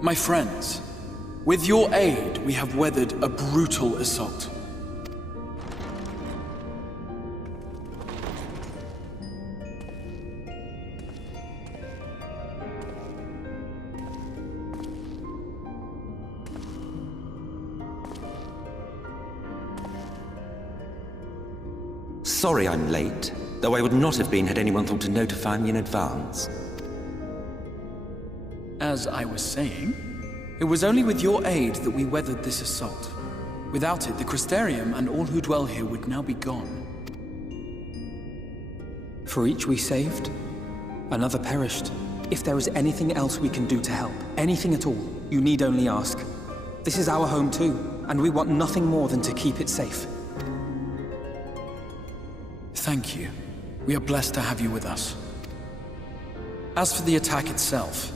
My friends, with your aid, we have weathered a brutal assault. Sorry I'm late, though I would not have been had anyone thought to notify me in advance. As I was saying, it was only with your aid that we weathered this assault. Without it, the Crystarium and all who dwell here would now be gone. For each we saved, another perished. If there is anything else we can do to help, anything at all, you need only ask. This is our home too, and we want nothing more than to keep it safe. Thank you. We are blessed to have you with us. As for the attack itself,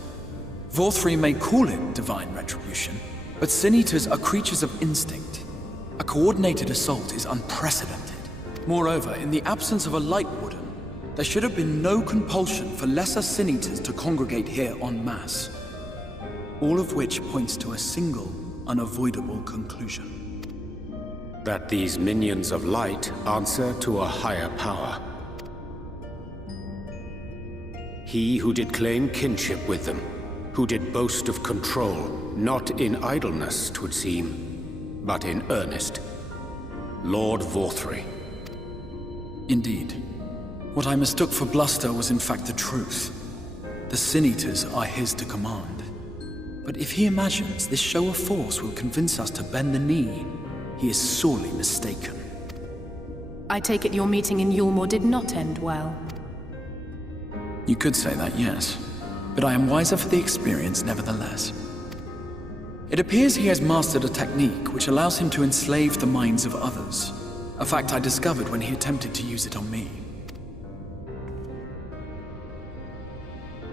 Vorthri may call it divine retribution, but Sin Eaters are creatures of instinct. A coordinated assault is unprecedented. Moreover, in the absence of a Light Warden, there should have been no compulsion for lesser Sin Eaters to congregate here en masse. All of which points to a single, unavoidable conclusion. That these minions of light answer to a higher power. He who did claim kinship with them, who did boast of control, not in idleness, 'twould seem, but in earnest. Lord Vorthri. Indeed. What I mistook for bluster was in fact the truth. The Sin Eaters are his to command. But if he imagines this show of force will convince us to bend the knee, he is sorely mistaken. I take it your meeting in Yulmore did not end well. You could say that, yes. But I am wiser for the experience nevertheless. It appears he has mastered a technique which allows him to enslave the minds of others. A fact I discovered when he attempted to use it on me.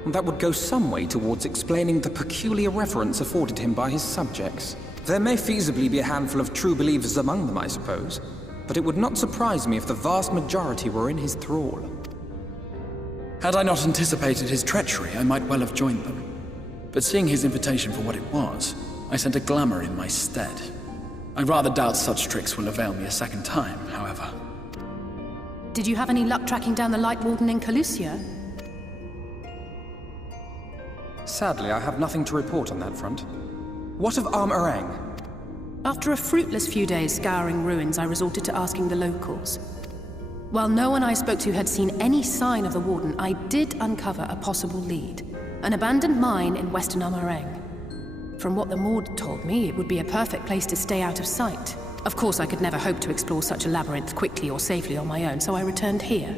That would go some way towards explaining the peculiar reverence afforded him by his subjects. There may feasibly be a handful of true believers among them, I suppose, but it would not surprise me if the vast majority were in his thrall. Had I not anticipated his treachery, I might well have joined them. But seeing his invitation for what it was, I sent a glamour in my stead. I rather doubt such tricks will avail me a second time, however. Did you have any luck tracking down the Light Warden in Calusia? Sadly, I have nothing to report on that front. What of Arm-Arang? After a fruitless few days scouring ruins, I resorted to asking the locals. While no one I spoke to had seen any sign of the Warden, I did uncover a possible lead. An abandoned mine in western Arm-Arang. From what the Maud told me, it would be a perfect place to stay out of sight. Of course, I could never hope to explore such a labyrinth quickly or safely on my own, so I returned here.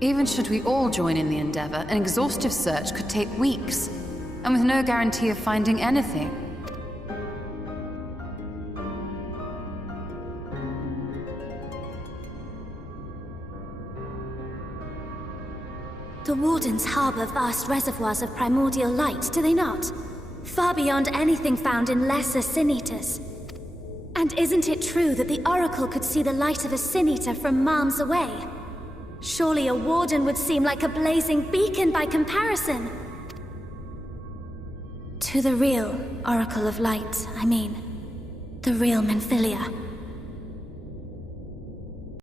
Even should we all join in the endeavor, an exhaustive search could take weeks, and with no guarantee of finding anything. The Wardens harbor vast reservoirs of primordial light, do they not? Far beyond anything found in lesser Sin Eaters. And isn't it true that the Oracle could see the light of a Sin Eater from miles away? Surely a Warden would seem like a blazing beacon by comparison. To the real Oracle of Light, I mean. The real Menphilia.